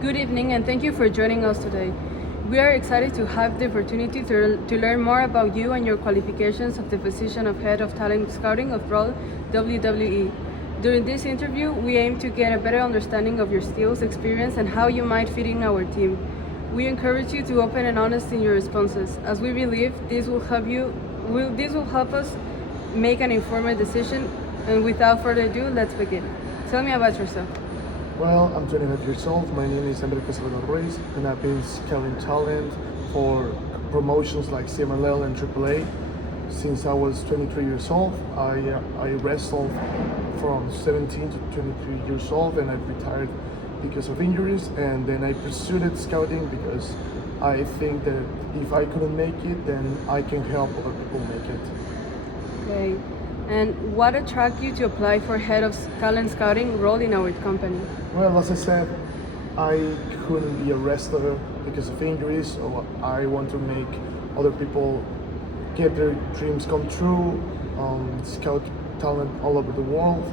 Good evening, and thank you for joining us today. We are excited to have the opportunity to learn more about you and your qualifications of the position of Head of Talent Scouting of Raw WWE. During this interview, we aim to get a better understanding of your skills, experience, and how you might fit in our team. We encourage you to open and honest in your responses, as we believe this will help us make an informed decision. And without further ado, let's begin. Tell me about yourself. Well, I'm 25 years old. My name is Enrique Salvador Ruiz, and I've been scouting talent for promotions like CMLL and AAA since I was 23 years old. I wrestled from 17 to 23 years old, and I retired because of injuries. And then I pursued scouting because I think that if I couldn't make it, then I can help other people make it. Okay. And what attracted you to apply for Head of Talent Scouting role in our company? Well, as I said, I couldn't be a wrestler because of injuries, so I want to make other people get their dreams come true, scout talent all over the world.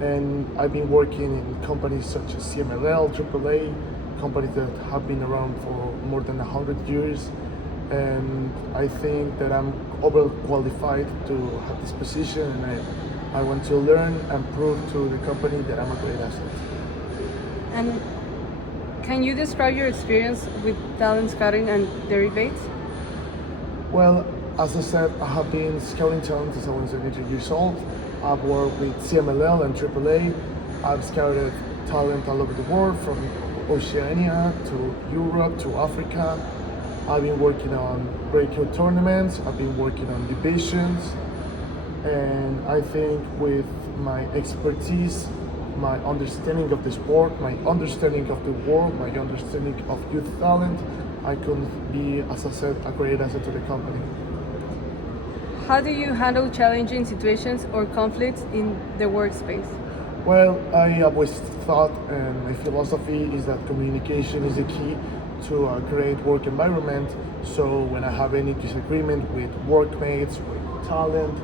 And I've been working in companies such as CMLL, AAA, companies that have been around for more than 100 years. And I think that I'm overqualified to have this position, and I want to learn and prove to the company that I'm a great asset. And can you describe your experience with talent scouting and derivatives? Well, as I said, I have been scouting talent since I was 23 years old. I've worked with CMLL and AAA. I've scouted talent all over the world, from Oceania to Europe to Africa. I've been working on breakout tournaments. I've been working on divisions. And I think with my expertise, my understanding of the sport, my understanding of the world, my understanding of youth talent, I could be, as I said, a great asset to the company. How do you handle challenging situations or conflicts in the workspace? Well, I always thought, and my philosophy is that communication is the key to a great work environment. So when I have any disagreement with workmates, with talent,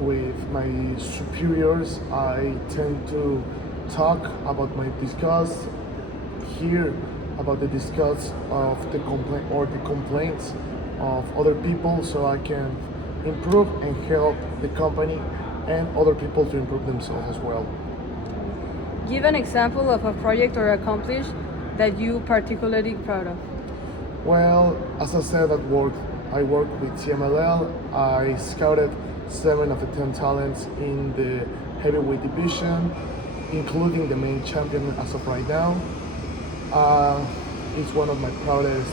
with my superiors, I tend to talk about my disgust, hear about the disgust of the complaint or the complaints of other people, so I can improve and help the company and other people to improve themselves as well. Give an example of a project or accomplishment that you particularly proud of. Well, as I said at work, I work with CMLL. I scouted 7 of the 10 talents in the heavyweight division, including the main champion as of right now. It's one of my proudest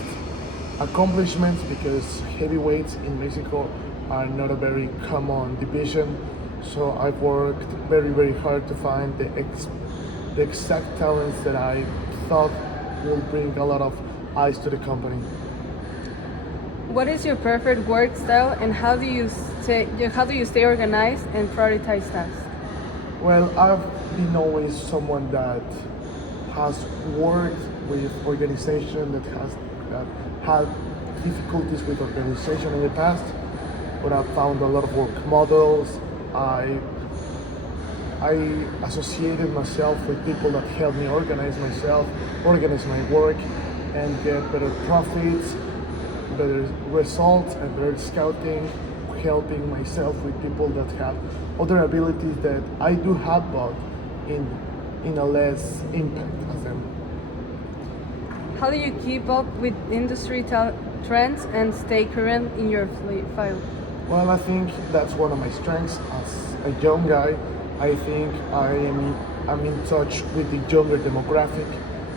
accomplishments because heavyweights in Mexico are not a very common division. So I've worked very, very hard to find the exact talents that I thought will bring a lot of eyes to the company. What is your preferred work style, and how do you stay organized and prioritize tasks? Well, I've been always someone that has worked with organization that had difficulties with organization in the past, but I've found a lot of work models. I associated myself with people that helped me organize myself, organize my work, and get better profits, better results, and better scouting, helping myself with people that have other abilities that I do have, but in a less impact as them. How do you keep up with trends and stay current in your field? Well, I think that's one of my strengths as a young guy. I think I'm in touch with the younger demographic,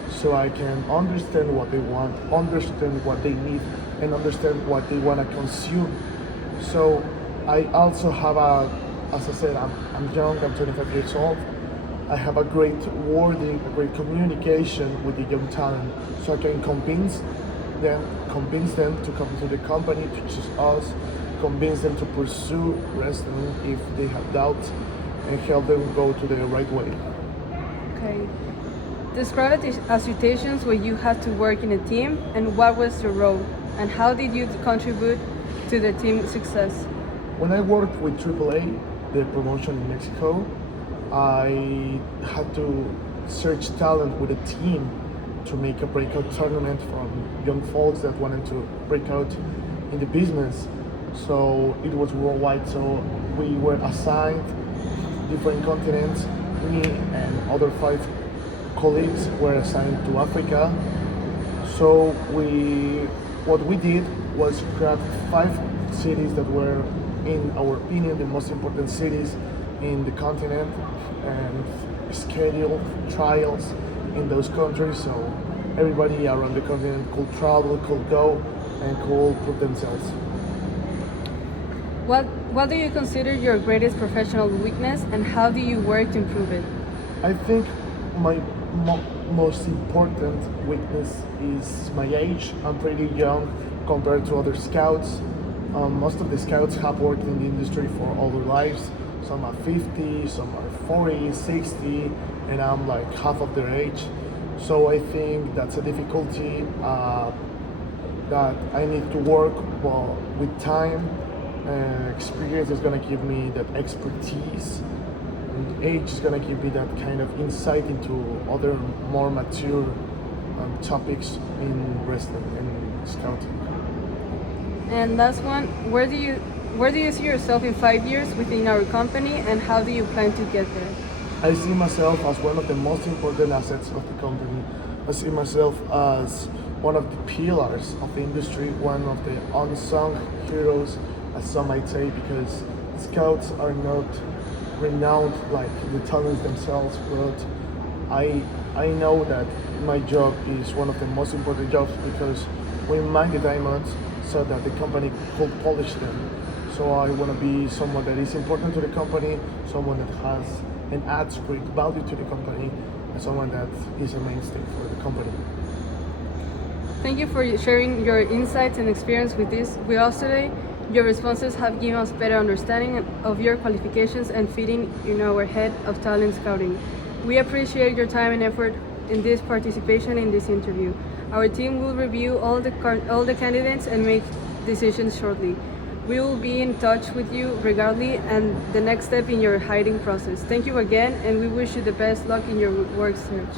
so I can understand what they want, understand what they need, and understand what they want to consume. So I also have as I said, I'm young, I'm 25 years old. I have a great wording, a great communication with the young talent, so I can convince them to come to the company, to choose us, convince them to pursue wrestling if they have doubts, and help them go to the right way. Okay. Describe situations where you had to work in a team, and what was your role, and how did you contribute to the team's success? When I worked with AAA, the promotion in Mexico, I had to search talent with a team, to make a breakout tournament from young folks that wanted to break out in the business. So it was worldwide. So we were assigned different continents. Me and other 5 colleagues were assigned to Africa. So what we did was grab 5 cities that were, in our opinion, the most important cities in the continent, and schedule trials in those countries. So everybody around the continent could travel, could go, and could prove themselves. What do you consider your greatest professional weakness, and how do you work to improve it? I think my most important weakness is my age. I'm pretty young compared to other scouts. Most of the scouts have worked in the industry for all their lives. Some are 50, some are 40, 60, and I'm like half of their age. So I think that's a difficulty that I need to work well with time. Experience is going to give me that expertise, and age is going to give me that kind of insight into other more mature topics in wrestling and scouting. And last one, where do you see yourself in 5 years within our company, and how do you plan to get there? I see myself as one of the most important assets of the company. I see myself as one of the pillars of the industry, one of the unsung heroes, as some might say, because scouts are not renowned like the talents themselves, but I know that my job is one of the most important jobs because we mine the diamonds so that the company could polish them. So I want to be someone that is important to the company, someone that has and adds great value to the company, and someone that is a mainstay for the company. Thank you for sharing your insights and experience with us today. Your responses have given us better understanding of your qualifications and fitting in our head of talent scouting. We appreciate your time and effort in this participation in this interview. Our team will review all the candidates and make decisions shortly. We will be in touch with you regardless and the next step in your hiring process. Thank you again, and we wish you the best luck in your work search.